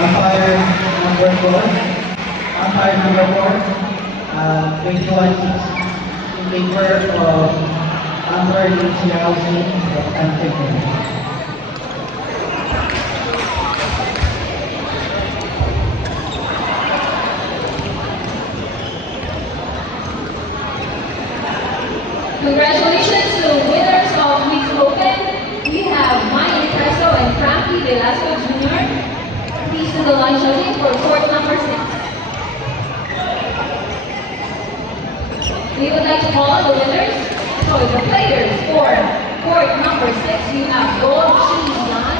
Umpire number 4. Umpire number 4. 21 in favor of umpire Lee Xiao Xin of Antigua. Congratulations to winners of Week's Open. We have Mike Presso and Frankie Velasco Jr. Please to the line shouting for court number 6. We would like to call the winners. So the players for court number 6, you have Gold Chi Yan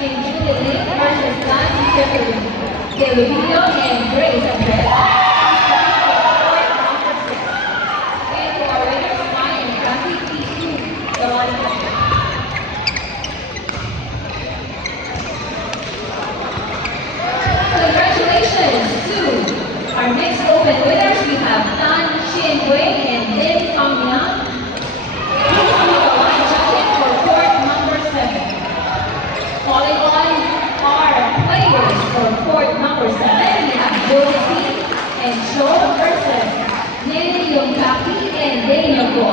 and Julie Lee versus Nancy Deluvio and Grace Andres. And to our winners, Mike and Frankie, please to the line shouting. Congratulations to our next open winners. We have Tan Xian Wei and Lin Fang Yang. Please do the line judging for court number 7. Calling on our players for court number 7, we have Josie and Shaw versus Nene Yongkaki and Daniel Guo.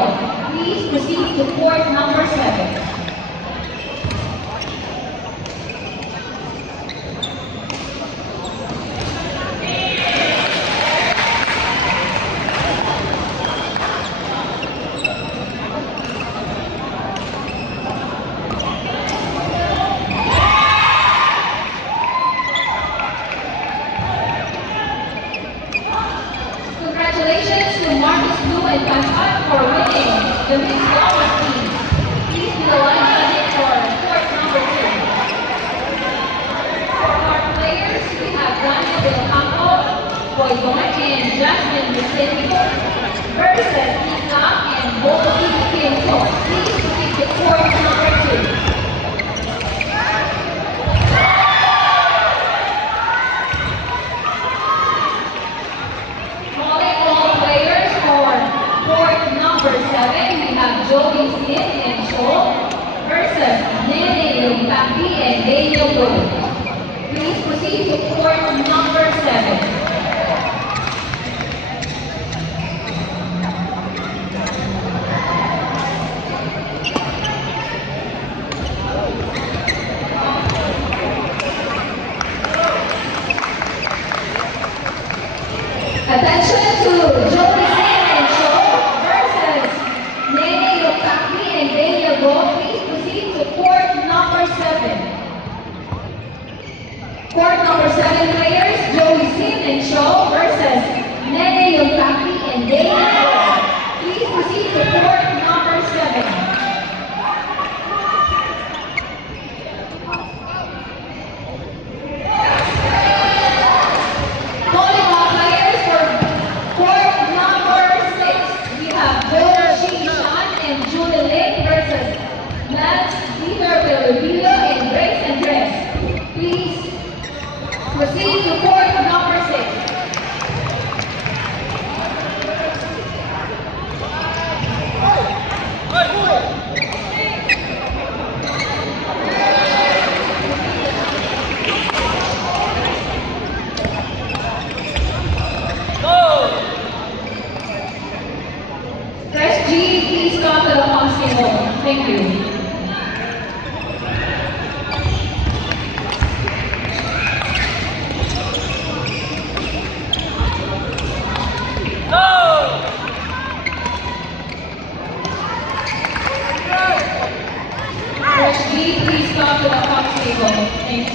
Please proceed to court number 7. Congratulations to Marcus Blue and Panpat for winning the mixed doubles team. Please be the line judging for court number 2. For our players, we have Daniel Del Campo, Boy Boy, and Jasmine Vicente versus Nika and Boldy Kim Ko. Please proceed to court number 2. Number 7, we have Joey Sin and Shaw versus Nene Yongkaki and Daniel Guo. Please proceed to court number 7. Attention to Joey Sin and Shaw versus Nene Yongkaki and Daniel Guo. Please proceed to court number 7. Court number 7 players, Joey Sin and Shaw versus Nene Yongkaki and Daniel Guo. Please proceed to court number 7. Calling all players for court number 6. We have Gold Chi Shan and Julie Lin versus Lance Peter Beluvio and Grace Andres. Please proceed to court number 6. Press G, please come to the pump table. Thank you. Press G, please come to the pump table. Thanks.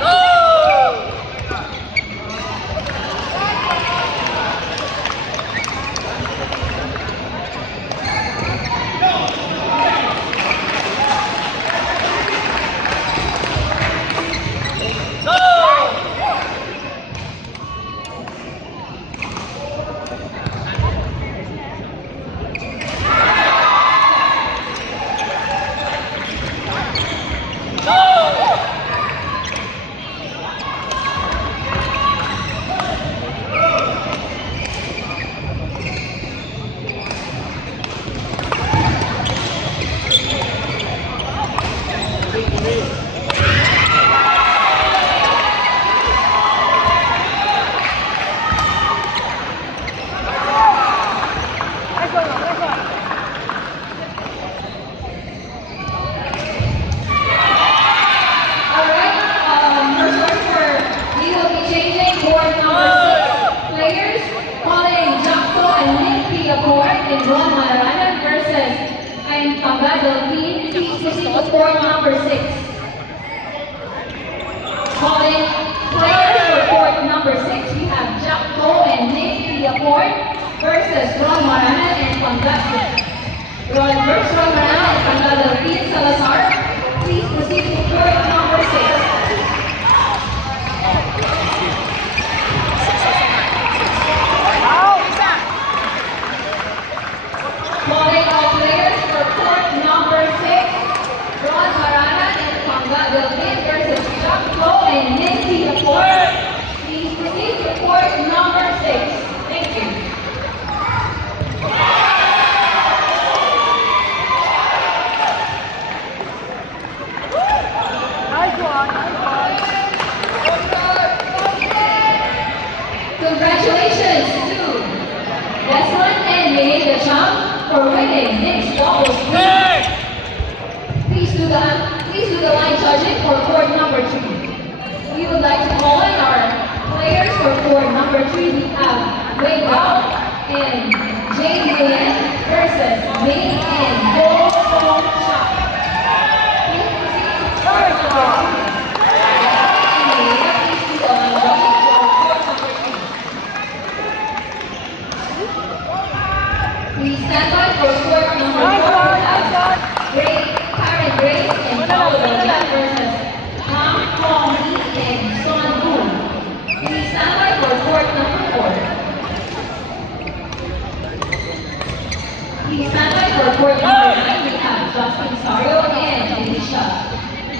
Go! Calling players for court number 6, we have Jack Cole and Nick Villacourt versus Ron Maranan and Ron Maranan and Pangalatin Salazar. Please proceed to court number 6. Calling all players for court number 6, Ron Maranan and Pangalatin versus Jack Cole and Nick Villacourt. Please proceed to court number 6. Thank you. Congratulations to Desmond and May the champ for winning mixed doubles. Please do the line judging for court number 3. We would like to call in our players for court number 3. We have Wade Gao and Jane Nguyen versus May and Go Song Chap. Please proceed to court number 3. Please do the line judging for court number 3. Please stand by for court number 4. We have Karen Grace and Paolo Belgian versus Ham Hong Lee and Son Boon. Please stand by for court number 4. Please stand by for court number 9. We have Justin Sario and Alicia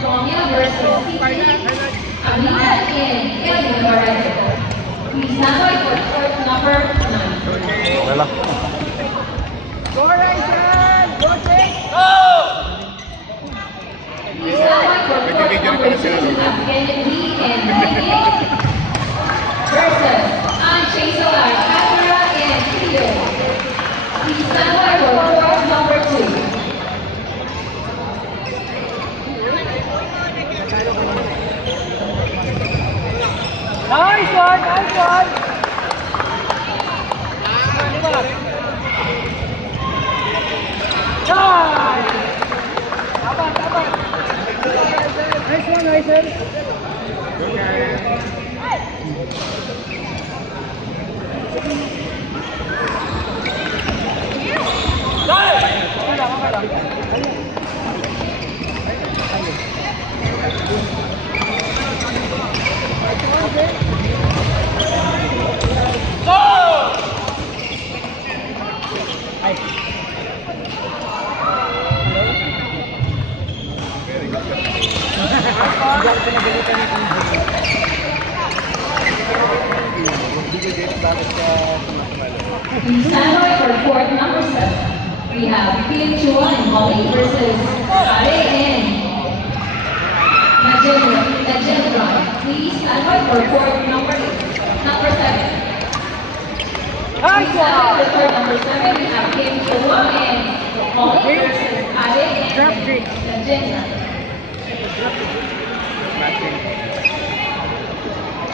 Romia versus Siti Amina and Kelly Barreto. Please stand by for court number 9. Wala. Please stand by for court number 2. We have Kenneth Lee and Miguel versus Ann Chasola, Catara, and Theo. Please stand by for court number 2. Nice one, nice one. Nice. Apat. Nice one, nice one. Please stand by for court number 7. We have Kim Chua and Holly versus Are and Najendra. Please stand by for court number 7. Please stand by for court number 7. We have Kim Chua and Holly versus Are and Najendra.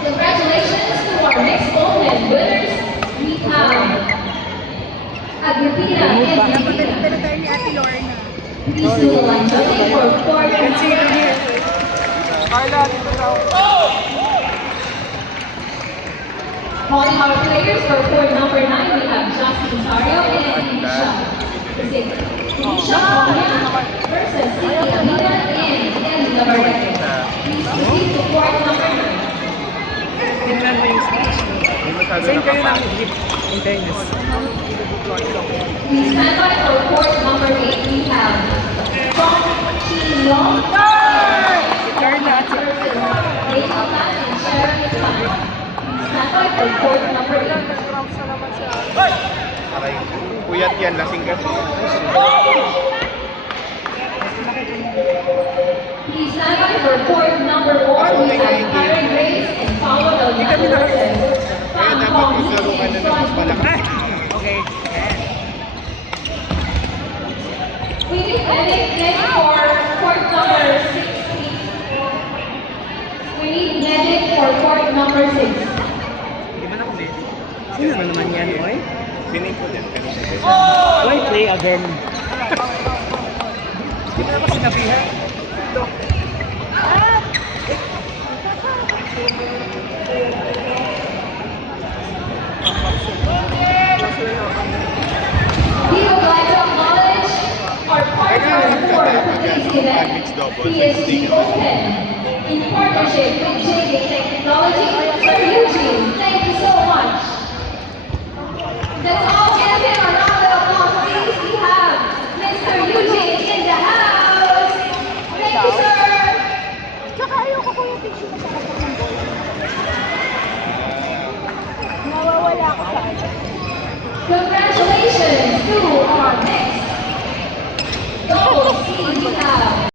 Congratulations to our next opponent winners. We have Agripina and Agripina. Please do the line judging for court number 9. Calling our players for court number 9, we have Justin Sario and Alicia Romia versus Siti Amina and Kelly Barreto. Please proceed to court number 9. Tingnan mo yung speech. Same kayo ng gift. In fairness. Please stand by for court number 8. We have Chong Chi Long versus Rachel Tan and Sharon Tan. Please stand by for court number 8. Aray, puyat yan, lasing ka. Please stand by for court number 4. We have Karen Grace and Paolo Belgian versus Kaya Ham dapat Hong Lee maglaro ka na and ng Son mas Boon. malaki. Okay. We need medic for court number 6, please. We need medic for court number 6. Di ba na kung sino ba naman yan, boy? Sining ko din. Why play again? Di ba naman sinabihan? Ito. double. PSG Open in partnership with JD Technology. Sir Eugene, thank you so much. That's all. Give him a round of applause, please. We have Mr. Eugene in the house. Thank you, sir. Tsaka ayoko ko yung picture na takot ng boy. Nawawala ako sa kanya. Congratulations.